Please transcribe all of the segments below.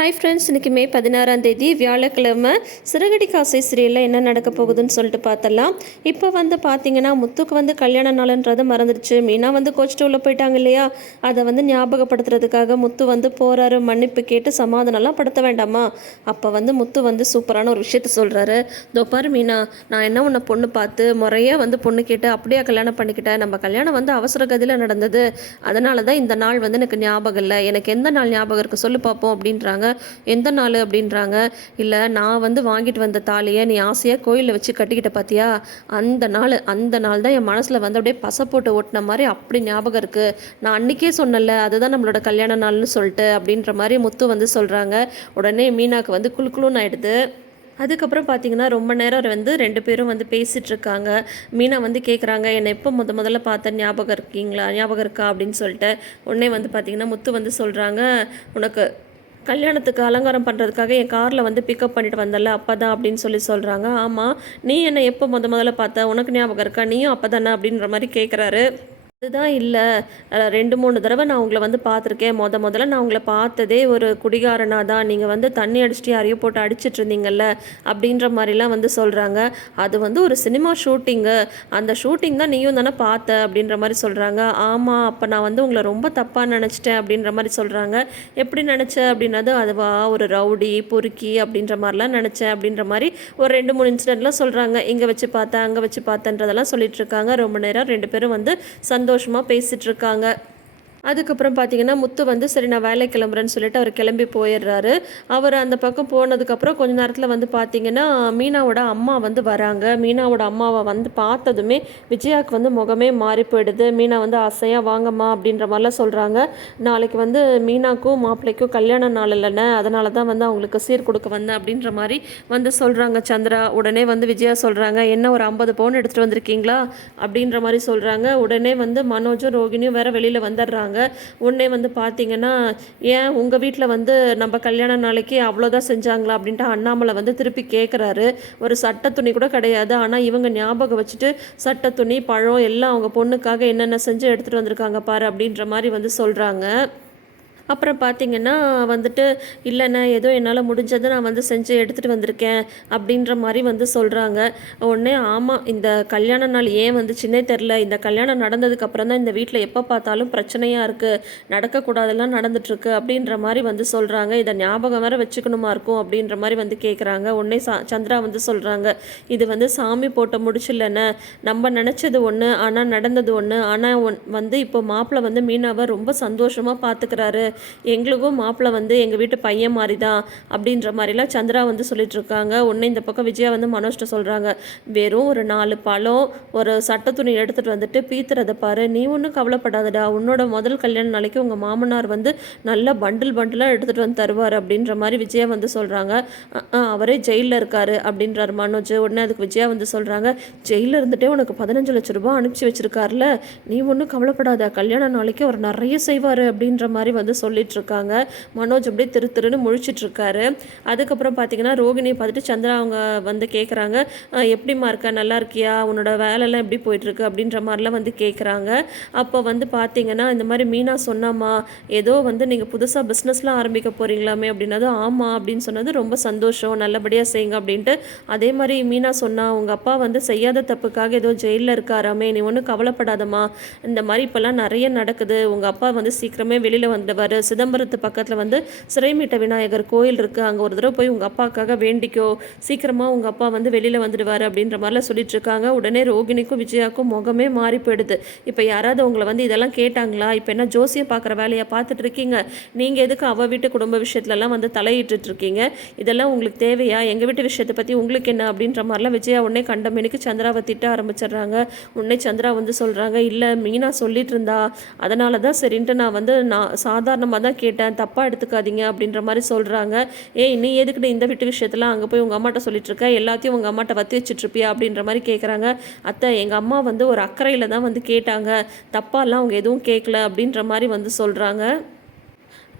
Hi friends இன்றைக்கி மே பதினாறாம் தேதி வியாழக்கிழமை சிறகடி காசை சீரியலில் என்ன நடக்க போகுதுன்னு சொல்லிட்டு பார்த்தலாம் இப்போ வந்து பார்த்தீங்கன்னா முத்துக்கு வந்து கல்யாண நாளுன்றது மறந்துடுச்சு. மீனா வந்து கோச்சிட்டு உள்ள போயிட்டாங்க இல்லையா? அதை வந்து ஞாபகப்படுத்துறதுக்காக முத்து வந்து போகிறாரு மன்னிப்பு கேட்டு சமாதானம்லாம் படுத்த வேண்டாமா? அப்போ வந்து முத்து வந்து சூப்பரான ஒரு விஷயத்த சொல்கிறாரு தோப்பார் மீனா நான் என்ன உன்னை பொண்ணு பார்த்து முறையாக வந்து பொண்ணு கேட்டு அப்படியே கல்யாணம் பண்ணிக்கிட்டேன். நம்ம கல்யாணம் வந்து அவசர கதியில் நடந்தது. அதனால தான் இந்த நாள் வந்து எனக்கு ஞாபகம் இல்லை. எனக்கு எந்த நாள் ஞாபகம் இருக்குது சொல்லு பார்ப்போம் அப்படின்றாங்க. எந்த நாள் அப்படின்றாங்க? இல்லை நான் வந்து வாங்கிட்டு வந்த தாலியை நீ ஆசையாக கோயிலில் வச்சு கட்டிக்கிட்ட பார்த்தியா அந்த நாள் அந்த நாள் தான் என் மனசில் வந்து அப்படியே பச போட்டு ஓட்டின மாதிரி அப்படி ஞாபகம் இருக்குது நான் அன்றைக்கே சொன்னல அதுதான் நம்மளோட கல்யாண நாள்னு சொல்லிட்டு அப்படின்ற மாதிரி முத்து வந்து சொல்கிறாங்க உடனே மீனாக்கு வந்து குளு குளுன்னு அதுக்கப்புறம் பார்த்தீங்கன்னா ரொம்ப நேரம் வந்து ரெண்டு பேரும் வந்து பேசிகிட்டு இருக்காங்க. மீனா வந்து கேட்குறாங்க என்னை எப்போ முத முதல்ல பார்த்த ஞாபகம் இருக்கீங்களா? ஞாபகம் இருக்கா? அப்படின்னு சொல்லிட்டு உடனே வந்து பார்த்தீங்கன்னா முத்து வந்து சொல்கிறாங்க உனக்கு கல்யாணத்துக்கு அலங்காரம் பண்ணுறதுக்காக என் காரில் வந்து பிக்கப் பண்ணிட்டு வந்தல அப்போ தான் அப்படின்னு சொல்லி சொல்கிறாங்க ஆமாம் நீ என்னை எப்போ முத முதல்ல பார்த்த? உனக்கு ஞாபகம் இருக்கா? நீயும் அப்போ தானே அப்படின்ற மாதிரி கேட்குறாரு அதுதான் இல்லை. ரெண்டு மூணு தடவை நான் உங்களை வந்து பார்த்துருக்கேன். முத முதல்ல நான் உங்களை பார்த்ததே ஒரு குடிகாரனாக தான். நீங்கள் வந்து தண்ணி அடிச்சுட்டு யாரையோ போட்டு அடிச்சிட்டு இருந்தீங்கல்ல அப்படின்ற மாதிரிலாம் வந்து சொல்கிறாங்க அது வந்து ஒரு சினிமா ஷூட்டிங்கு அந்த ஷூட்டிங் தான் நீயும் தானே பார்த்த அப்படின்ற மாதிரி சொல்கிறாங்க ஆமாம் அப்போ நான் வந்து உங்களை ரொம்ப தப்பாக நினச்சிட்டேன் அப்படின்ற மாதிரி சொல்கிறாங்க எப்படி நினச்ச அப்படின்னது அதுவா? ஒரு ரவுடி பொறுக்கி அப்படின்ற மாதிரிலாம் நினச்சேன் அப்படின்ற மாதிரி ஒரு ரெண்டு மூணு இன்சிடென்ட்லாம் சொல்கிறாங்க இங்கே வச்சு பார்த்தேன் அங்கே வச்சு பார்த்தேன்றதெல்லாம் சொல்லிட்டு இருக்காங்க. ரொம்ப நேரம் ரெண்டு பேரும் வந்து சந்தோஷமாக பேசிகிட்ருக்காங்க அதுக்கப்புறம் பார்த்தீங்கன்னா முத்து வந்து சரி நான் வேலை கிளம்புறேன்னு சொல்லிட்டு அவர் கிளம்பி போயிடுறாரு. அவர் அந்த பக்கம் போனதுக்கப்புறம் கொஞ்ச நேரத்தில் வந்து பார்த்தீங்கன்னா மீனாவோட அம்மா வந்து வராங்க. மீனாவோட அம்மாவை வந்து பார்த்ததுமே விஜயாவுக்கு வந்து முகமே மாறி போயிடுது. மீனா வந்து ஆசையாக வாங்கம்மா அப்படின்ற மாதிரிலாம் சொல்கிறாங்க நாளைக்கு வந்து மீனாக்கும் மாப்பிள்ளைக்கும் கல்யாண நாள் இல்லைன்னு அதனால தான் வந்து அவங்களுக்கு சீர் கொடுக்க வந்தேன் அப்படின்ற மாதிரி வந்து சொல்கிறாங்க சந்திரா உடனே வந்து விஜயா சொல்கிறாங்க என்ன ஒரு ஐம்பது பவுன் எடுத்துகிட்டு வந்திருக்கீங்களா? அப்படின்ற மாதிரி சொல்கிறாங்க உடனே வந்து மனோஜும் ரோகிணியும் வேற வெளியில் வந்துடுறாங்க. உடனே வந்து பார்த்தீங்கன்னா ஏன் உங்கள் வீட்டில் வந்து நம்ம கல்யாண நாளைக்கு அவ்வளோதான் செஞ்சாங்களா அப்படின்ட்டு அண்ணாமலை வந்து திருப்பி கேட்குறாரு ஒரு சட்ட துணி கூட கிடையாது. ஆனால் இவங்க ஞாபகம் வச்சுட்டு சட்ட துணி பழம் எல்லாம் அவங்க பொண்ணுக்காக என்னென்ன செஞ்சு எடுத்துகிட்டு வந்திருக்காங்க பாரு அப்படின்ற மாதிரி வந்து சொல்கிறாங்க அப்புறம் பார்த்தீங்கன்னா வந்துட்டு இல்லைண்ணே ஏதோ என்னால் முடிஞ்சதை நான் வந்து செஞ்சு எடுத்துகிட்டு வந்திருக்கேன் அப்படின்ற மாதிரி வந்து சொல்கிறாங்க உடனே ஆமாம் இந்த கல்யாண நாள் ஏன் வந்துச்சுன்னே தெரில இந்த கல்யாணம் நடந்ததுக்கப்புறம் தான் இந்த வீட்டில் எப்போ பார்த்தாலும் பிரச்சனையாக இருக்குது நடக்கக்கூடாதெல்லாம் நடந்துட்டுருக்கு அப்படின்ற மாதிரி வந்து சொல்கிறாங்க இதை ஞாபகம் வேறு வச்சுக்கணுமா இருக்கும் அப்படின்ற மாதிரி வந்து கேட்குறாங்க உடனே சா சந்திரா வந்து சொல்கிறாங்க இது வந்து சாமி போட்ட முடிச்சில்லண்ணே நம்ம நினச்சது ஒன்று ஆனால் நடந்தது ஒன்று ஆனால் ஒன் வந்து இப்போ மாப்பிள்ளை வந்து மீனாவை ரொம்ப சந்தோஷமாக பார்த்துக்கிறாரு எங்களுக்கும் மாப்பிள்ளை வந்து எங்கள் வீட்டு பையன் மாதிரி தான் அப்படின்ற மாதிரிலாம் சந்திரா வந்து சொல்லிட்டு இருக்காங்க இந்த பக்கம் விஜயா வந்து மனோஜ்ட்ட சொல்கிறாங்க வெறும் ஒரு நாலு பழம் ஒரு சட்ட துணி எடுத்துகிட்டு வந்துட்டு பீத்துறதை பாரு. நீ ஒன்றும் கவலைப்படாதடா. உன்னோட முதல் கல்யாண நாளைக்கு உங்கள் மாமனார் வந்து நல்ல பண்டில் பண்டிலாக எடுத்துகிட்டு வந்து தருவார் அப்படின்ற மாதிரி விஜயா வந்து சொல்கிறாங்க அவரே ஜெயிலில் இருக்காரு அப்படின்றார் மனோஜ். உடனே அதுக்கு விஜயா வந்து சொல்கிறாங்க ஜெயிலில் இருந்துகிட்டே உனக்கு பதினஞ்சு லட்ச ரூபாய் அனுப்பிச்சி வச்சுருக்காருல. நீ ஒன்றும் கவலைப்படாத. கல்யாண நாளைக்கு அவர் நிறைய செய்வார் அப்படின்ற மாதிரி வந்து சொல் இருக்காங்க மனோஜ் அப்படியே திரு திருன்னு முழிச்சிட்டு இருக்காரு அதுக்கப்புறம் பார்த்தீங்கன்னா ரோகிணியை பார்த்துட்டு சந்திரா அவங்க வந்து கேட்குறாங்க எப்படிம்மா இருக்கா? நல்லா இருக்கியா? உன்னோட வேலைலாம் எப்படி போயிட்டுருக்கு அப்படின்ற மாதிரிலாம் வந்து கேட்குறாங்க அப்போ வந்து பார்த்தீங்கன்னா இந்த மாதிரி மீனா சொன்னாமா ஏதோ வந்து நீங்கள் புதுசாக பிஸ்னஸ்லாம் ஆரம்பிக்க போகிறீங்களாமே அப்படின்னது ஆமாம் அப்படின்னு சொன்னது ரொம்ப சந்தோஷம். நல்லபடியாக செய்யுங்க அப்படின்ட்டு. அதே மாதிரி மீனா சொன்னா உங்கள் அப்பா வந்து செய்யாத தப்புக்காக ஏதோ ஜெயிலில் இருக்காராமே நீ ஒன்றும் கவலைப்படாதம்மா. இந்த மாதிரி இப்போல்லாம் நிறைய நடக்குது. உங்கள் அப்பா வந்து சீக்கிரமே வெளியில் வந்தவர் சிதம்பரத்து பக்கத்தில் வந்து சிறைமீட்ட விநாயகர் கோயில் இருக்குது அங்கே ஒரு தடவை போய் உங்கள் அப்பாவுக்காக வேண்டிக்கோ. சீக்கிரமாக உங்கள் அப்பா வந்து வெளியில் வந்துடுவார் அப்படின்ற மாதிரிலாம் சொல்லிட்டு இருக்காங்க. உடனே ரோகிணிக்கும் விஜயாக்கும் முகமே மாறி போயிடுது. இப்போ யாராவது உங்களை வந்து இதெல்லாம் கேட்டாங்களா? இப்போ என்ன ஜோசியம் பார்க்குற வேலையை பார்த்துட்டு இருக்கீங்க? நீங்கள் எதுக்கு அவள் வீட்டு குடும்ப விஷயத்துலலாம் வந்து தலையிட்டு இருக்கீங்க? இதெல்லாம் உங்களுக்கு தேவையா? எங்கள் வீட்டு விஷயத்தை பற்றி உங்களுக்கு என்ன? அப்படின்ற மாதிரிலாம் விஜயா உடனே கண்டமேனுக்கு சந்திராவை திட்ட ஆரம்பிச்சிடுறாங்க. உடனே சந்திரா வந்து சொல்கிறாங்க இல்லை மீனா சொல்லிட்டு இருந்தா. அதனால தான் சரின்ட்டு நான் வந்து நான் சாதாரணமாக தான் கேட்டேன் தப்பாக எடுத்துக்காதீங்க அப்படின்ற மாதிரி சொல்கிறாங்க ஏய் நீ எதுக்கிட்ட இந்த வீட்டு விஷயத்தெல்லாம் அங்கே போய் உங்கள் அம்மாட்ட சொல்லிட்டு இருக்க எல்லாத்தையும் உங்கள் அம்மாட்ட வத்தி வச்சுட்ருப்பியா அப்படின்ற மாதிரி கேட்குறாங்க அத்தை எங்கள் அம்மா வந்து ஒரு அக்கறையில் தான் வந்து கேட்டாங்க. தப்பாலாம் அவங்க எதுவும் கேட்கல அப்படின்ற மாதிரி வந்து சொல்கிறாங்க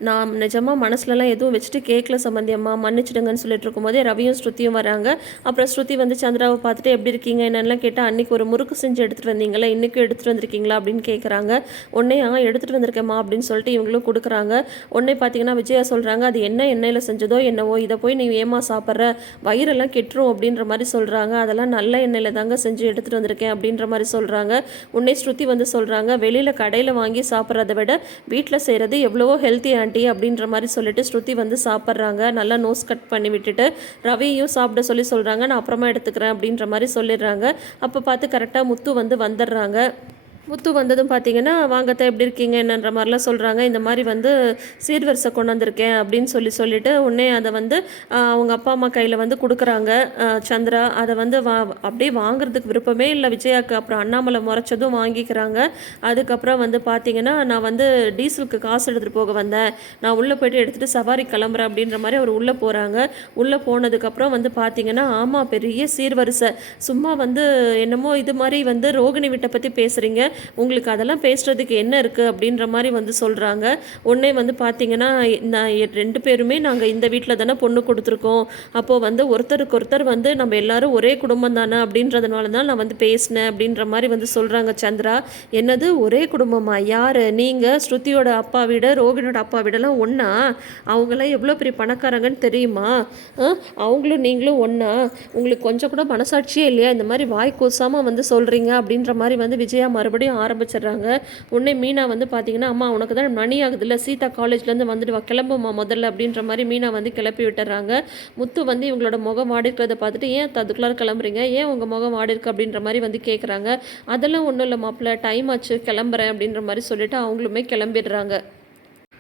நான் நிஜமாக மனசுலலாம் எதுவும் வச்சுட்டு கேட்கல சம்மந்தியம்மா மன்னிச்சிடுங்கன்னு சொல்லிட்டு இருக்கும்போதே ரவியும் ஸ்ருதியும் வராங்க. அப்புறம் ஸ்ருதி வந்து சந்திராவை பார்த்துட்டு எப்படி இருக்கீங்க? என்னென்னலாம் கேட்டால் அன்றைக்கி ஒரு முறுக்கு செஞ்சு எடுத்துகிட்டு வந்தீங்களா? இன்றைக்கும் எடுத்துகிட்டு வந்திருக்கீங்களா? அப்படின்னு கேட்குறாங்க உடனே ஆ எடுத்துகிட்டு வந்திருக்கேம்மா அப்படின்னு சொல்லிட்டு இவங்களும் கொடுக்குறாங்க. உடனே பார்த்தீங்கன்னா விஜயா சொல்கிறாங்க அது என்ன எண்ணெயில் செஞ்சதோ என்னவோ இதை போய் நீ ஏமா சாப்பிட்ற? வயிறெல்லாம் கெட்டுரும் அப்படின்ற மாதிரி சொல்கிறாங்க அதெல்லாம் நல்ல எண்ணெயில் தாங்க செஞ்சு எடுத்துகிட்டு வந்திருக்கேன் அப்படின்ற மாதிரி சொல்கிறாங்க உன்னை ஸ்ருதி வந்து சொல்கிறாங்க வெளியில் கடையில் வாங்கி சாப்பிட்றத விட வீட்டில் செய்கிறது எவ்வளவோ ஹெல்த்தி ஆண்டி அப்படின்ற மாதிரி சொல்லிட்டு ஸ்ருதி வந்து சாப்பிட்றாங்க. நல்லா நோஸ் கட் பண்ணி விட்டுட்டு ரவியும் சாப்பிட சொல்லி சொல்கிறாங்க நான் அப்புறமா எடுத்துக்கிறேன் அப்படின்ற மாதிரி சொல்லிடுறாங்க. அப்போ பார்த்து கரெக்டாக முத்து வந்து வந்துடுறாங்க. முத்து வந்ததும் பார்த்தீங்கன்னா வாங்கத்தை எப்படி இருக்கீங்க? என்னன்ற மாதிரிலாம் சொல்கிறாங்க இந்த மாதிரி வந்து சீர்வரிசை கொண்டு வந்திருக்கேன் அப்படின்னு சொல்லி சொல்லிட்டு உடனே அதை வந்து அவங்க அப்பா அம்மா கையில் வந்து கொடுக்குறாங்க. சந்திரா அதை வந்து வா அப்படியே வாங்குறதுக்கு விருப்பமே இல்லை விஜயாக்கு. அப்புறம் அண்ணாமலை முறைச்சதும் வாங்கிக்கிறாங்க. அதுக்கப்புறம் வந்து பார்த்தீங்கன்னா நான் வந்து டீசலுக்கு காசு எடுத்துகிட்டு போக வந்தேன். நான் உள்ளே போயிட்டு எடுத்துகிட்டு சவாரி கிளம்புறேன் அப்படின்ற மாதிரி அவர் உள்ளே போகிறாங்க உள்ளே போனதுக்கப்புறம் வந்து பார்த்தீங்கன்னா ஆமாம் பெரிய சீர்வரிசை. சும்மா வந்து என்னமோ இது மாதிரி வந்து ரோகிணி வீட்டை பற்றி பேசுகிறீங்க உங்களுக்கு அதெல்லாம் பேசுகிறதுக்கு என்ன இருக்குது அப்படின்ற மாதிரி வந்து சொல்கிறாங்க உடனே வந்து பார்த்தீங்கன்னா நான் ரெண்டு பேருமே நாங்கள் இந்த வீட்டில் தானே பொண்ணு கொடுத்துருக்கோம். அப்போது வந்து ஒருத்தருக்கு ஒருத்தர் வந்து நம்ம எல்லாரும் ஒரே குடும்பம் தானே அப்படின்றதுனால தான் நான் வந்து பேசினேன் அப்படின்ற மாதிரி வந்து சொல்கிறாங்க சந்திரா. என்னது? ஒரே குடும்பமா? யார்? நீங்கள் ஸ்ருதியோட அப்பா விட ரோகிணியோட அப்பா விடலாம் ஒன்றா அவங்களாம் எவ்வளோ பெரிய பணக்காரங்கன்னு தெரியுமா? அவங்களும் நீங்களும் ஒன்றா உங்களுக்கு கொஞ்சம் கூட மனசாட்சியே இல்லையா? இந்த மாதிரி வாய் கூசாமல் வந்து சொல்கிறீங்க அப்படின்ற மாதிரி வந்து விஜயா மறுபடியும் ஆரம்பிச்சிடுறாங்க. உடனே மீனா வந்து பார்த்தீங்கன்னா அம்மா உனக்கு தான் மணி ஆகுதுல்ல. சீதா காலேஜ்லேருந்து வந்துட்டு வா கிளம்புமா முதல்ல? அப்படின்ற மாதிரி மீனா வந்து கிளப்பி விட்டுறாங்க முத்து வந்து இவங்களோட முகம் ஆடி இருக்கிறத பார்த்துட்டு ஏன் அதுக்குள்ளார கிளம்புறீங்க? ஏன் உங்கள் முகம் வாடிருக்கு அப்படின்ற மாதிரி வந்து கேட்குறாங்க அதெல்லாம் ஒன்றும் இல்லை மாப்பிள்ள. டைம் ஆச்சு. கிளம்புறேன். அப்படின்ற மாதிரி சொல்லிட்டு அவங்களுமே கிளம்பிடுறாங்க.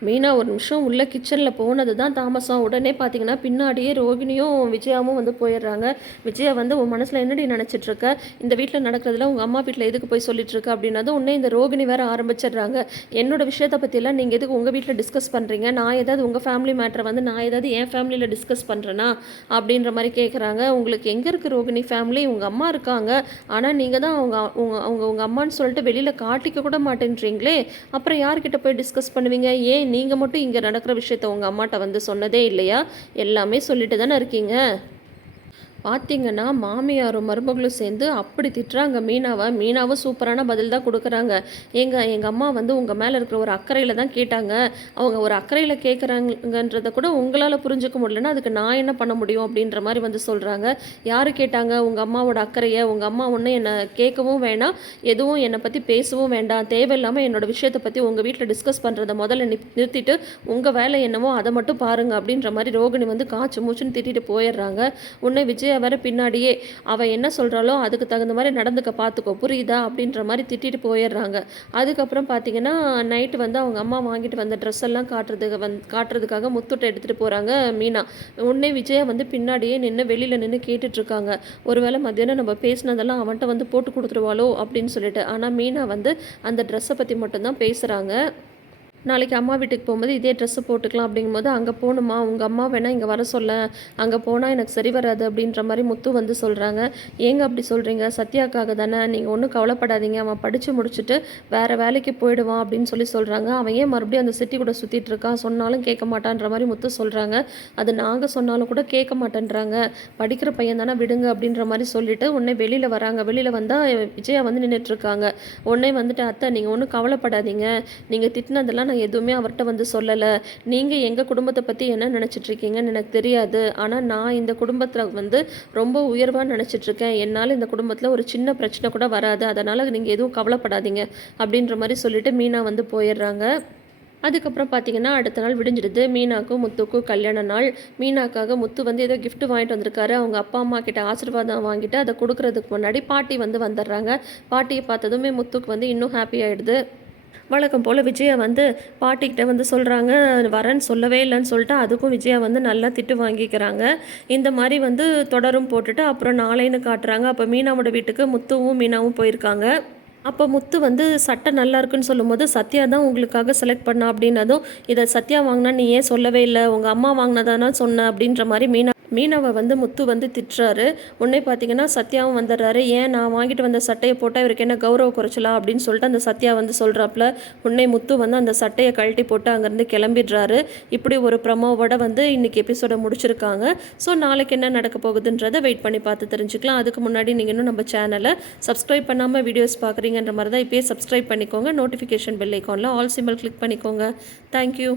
மீனா ஒரு நிமிஷம் உள்ள கிச்சனில் போனது தான் தாமசம். உடனே பார்த்தீங்கன்னா பின்னாடியே ரோகிணியும் விஜயாவும் வந்து போயிடுறாங்க. விஜயா வந்து உன் மனசில் என்னடி நினச்சிட்ருக்க? இந்த வீட்டில் நடக்கிறதுல உங்கள் அம்மா வீட்டில் எதுக்கு போய் சொல்லிட்டுருக்க அப்படின்னா அப்படின்னதும் உடனே இந்த ரோகிணி வேறு ஆரம்பிச்சிடுறாங்க. என்னோட விஷயத்தை பற்றியெல்லாம் நீங்கள் எதுக்கு உங்கள் வீட்டில் டிஸ்கஸ் பண்ணுறீங்க நான் ஏதாவது உங்கள் ஃபேமிலி மேட்டரை வந்து நான் ஏதாவது என் ஃபேமிலியில் டிஸ்கஸ் பண்ணுறேன்னா அப்படின்ற மாதிரி கேட்குறாங்க உங்களுக்கு எங்கே இருக்குது ரோகிணி ஃபேமிலி உங்கள் அம்மா இருக்காங்க. ஆனால் நீங்கள் தான் அவங்க அவங்க அவங்க உங்கள் அம்மான்னு சொல்லிட்டு வெளியில் காட்டிக்க கூட மாட்டேன்றீங்களே. அப்புறம் யார்கிட்ட போய் டிஸ்கஸ் பண்ணுவீங்க? ஏன் நீங்கள் மட்டும் இங்கே நடக்கிற விஷயத்த உங்கள் அம்மாட்ட வந்து சொன்னதே இல்லையா? எல்லாமே சொல்லிட்டு தானே இருக்கீங்க? பார்த்தீங்கன்னா மாமியாரும் மருமகளும் சேர்ந்து அப்படி திட்டுறாங்க. மீனாவை மீனாவும் சூப்பரான பதில் தான் கொடுக்குறாங்க. எங்கள் எங்கள் அம்மா வந்து உங்கள் மேலே இருக்கிற ஒரு அக்கறையில் தான் கேட்டாங்க. அவங்க ஒரு அக்கறையில் கேட்குறாங்கன்றத கூட உங்களால் புரிஞ்சுக்க முடியலன்னா அதுக்கு நான் என்ன பண்ண முடியும் அப்படின்ற மாதிரி வந்து சொல்கிறாங்க யார் கேட்டாங்க? உங்கள் அம்மாவோட அக்கறையை உங்கள் அம்மா ஒன்றும் என்னை கேட்கவும் வேணாம் எதுவும் என்னை பற்றி பேசவும் வேண்டாம். தேவையில்லாமல் என்னோட விஷயத்தை பற்றி உங்கள் வீட்டில் டிஸ்கஸ் பண்ணுறத முதல்ல நி நிறுத்திட்டு உங்கள் வேலை என்னவோ அதை மட்டும் பாருங்க அப்படின்ற மாதிரி ரோகிணி வந்து காய்ச்சி மூச்சுன்னு திட்டிட்டு போயிடுறாங்க. உன்னை விஜய் வேற பின்னாடியே அவள் என்ன சொல்கிறாளோ அதுக்கு தகுந்த மாதிரி நடந்துக்க பார்த்துக்கோ புரியுதா? அப்படின்ற மாதிரி திட்டிட்டு போயிடுறாங்க. அதுக்கப்புறம் பார்த்தீங்கன்னா நைட்டு வந்து அவங்க அம்மா வாங்கிட்டு வந்த ட்ரெஸ் எல்லாம் காட்டுறதுக்கு வந் காட்டுறதுக்காக முத்துட்டை எடுத்துகிட்டு போகிறாங்க மீனா. உடனே விஜயா வந்து பின்னாடியே நின்று வெளியில் நின்று கேட்டுட்ருக்காங்க. ஒருவேளை மத்தியானம் நம்ம பேசினதெல்லாம் அவன்கிட்ட வந்து போட்டு கொடுத்துருவாளோ அப்படின்னு சொல்லிட்டு. ஆனால் மீனா வந்து அந்த ட்ரெஸ்ஸை பற்றி மட்டும்தான் பேசுகிறாங்க நாளைக்கு அம்மா வீட்டுக்கு போகும்போது இதே ட்ரெஸ்ஸு போட்டுக்கலாம் அப்படிங்கும்போது அங்கே போகணுமா? உங்கள் அம்மா வேணால் இங்கே வர சொல்ல. அங்கே போனால் எனக்கு சரி வராது அப்படின்ற மாதிரி முத்து வந்து சொல்கிறாங்க ஏங்க அப்படி சொல்கிறீங்க சத்யாக்காக தானே. நீங்கள் ஒன்றும் கவலைப்படாதீங்க. அவன் படித்து முடிச்சுட்டு வேறு வேலைக்கு போயிடுவான் அப்படின்னு சொல்லி சொல்கிறாங்க அவன் ஏன் மறுபடியும் அந்த சிட்டி கூட சுற்றிட்டு இருக்கான்? சொன்னாலும் கேட்க மாட்டான்ற மாதிரி முத்து சொல்கிறாங்க அது நாங்கள் சொன்னாலும் கூட கேட்க மாட்டேன்றாங்க. படிக்கிற பையன் தானே விடுங்க அப்படின்ற மாதிரி சொல்லிட்டு உடனே வெளியில் வராங்க. வெளியில் வந்தால் விஜயா வந்து நின்றுட்டுருக்காங்க உடனே வந்துட்டு அத்தை நீங்கள் ஒன்றும் கவலைப்படாதீங்க. நீங்கள் திட்டினதெல்லாம் நான் எதுவுமே அவர்கிட்ட வந்து சொல்லலை. நீங்கள் எங்கள் குடும்பத்தை பற்றி என்ன நினச்சிட்ருக்கீங்கன்னு எனக்கு தெரியாது. ஆனால் நான் இந்த குடும்பத்தில் வந்து ரொம்ப உயர்வாக நினச்சிட்ருக்கேன். என்னால் இந்த குடும்பத்தில் ஒரு சின்ன பிரச்சனை கூட வராது. அதனால் நீங்கள் எதுவும் கவலைப்படாதீங்க அப்படின்ற மாதிரி சொல்லிட்டு மீனா வந்து போயிடுறாங்க அதுக்கப்புறம் பார்த்தீங்கன்னா அடுத்த நாள் விடிஞ்சிடுது. மீனாக்கும் முத்துக்கும் கல்யாண நாள். மீனாக்காக முத்து வந்து ஏதோ கிஃப்ட் வாங்கிட்டு வந்திருக்காரு. அவங்க அப்பா அம்மா கிட்ட ஆசீர்வாதம் வாங்கிட்டு அதை கொடுக்கறதுக்கு முன்னாடி பாட்டி வந்து வந்துடுறாங்க பாட்டியை பார்த்ததுமே முத்துக்கு வந்து இன்னும் ஹாப்பி ஆகிடுது வழக்கம் போல் விஜயா வந்து பாட்டிக்கிட்ட வந்து சொல்கிறாங்க வரேன்னு சொல்லவே இல்லைன்னு சொல்லிட்டு அதுக்கும் விஜயா வந்து நல்லா திட்டு வாங்கிக்கிறாங்க. இந்த மாதிரி வந்து தொடரும் போட்டுட்டு அப்புறம் நாளைன்னு காட்டுறாங்க. அப்போ மீனாவோட வீட்டுக்கு முத்துவும் மீனாவும் போயிருக்காங்க. அப்போ முத்து வந்து சட்டை நல்லா இருக்குன்னு சொல்லும்போது சத்யா தான் உங்களுக்காக செலக்ட் பண்ணா அப்படின்னதும் இதை சத்யா வாங்கினா நீ ஏன் சொல்லவே இல்லை? உங்கள் அம்மா வாங்கினதானா சொன்ன? அப்படின்ற மாதிரி மீனா மீனாவை வந்து முத்து வந்து திட்டுறாரு. உடனே பார்த்தீங்கன்னா சத்யாவும் வந்துடுறாரு. ஏன் நான் வாங்கிட்டு வந்த சட்டையை போட்டால் இவருக்கு என்ன கௌரவ குறைச்சலாம் அப்படின்னு சொல்லிட்டு அந்த சத்யா வந்து சொல்கிறாப்புல உடனே முத்து வந்து அந்த சட்டையை கழட்டி போட்டு அங்கேருந்து கிளம்பிடுறாரு. இப்படி ஒரு ப்ரமோவோட வந்து இன்றைக்கி எபிசோட முடிச்சிருக்காங்க. ஸோ நாளைக்கு என்ன நடக்க போகுதுன்றதை வெயிட் பண்ணி பார்த்து தெரிஞ்சுக்கலாம். அதுக்கு முன்னாடி நீங்கள் இன்னும் நம்ம சேனலை சப்ஸ்கிரைப் பண்ணாமல் வீடியோஸ் பார்க்குறீங்க பார்க்குறீங்கன்ற மாதிரி தான் இப்போயே சப்ஸ்கிரைப் பண்ணிக்கோங்க. நோட்டிஃபிகேஷன் பெல் ஐக்கானில் ஆல் சிம்பிள் கிளிக் பண்ணிக்கோங்க. Thank you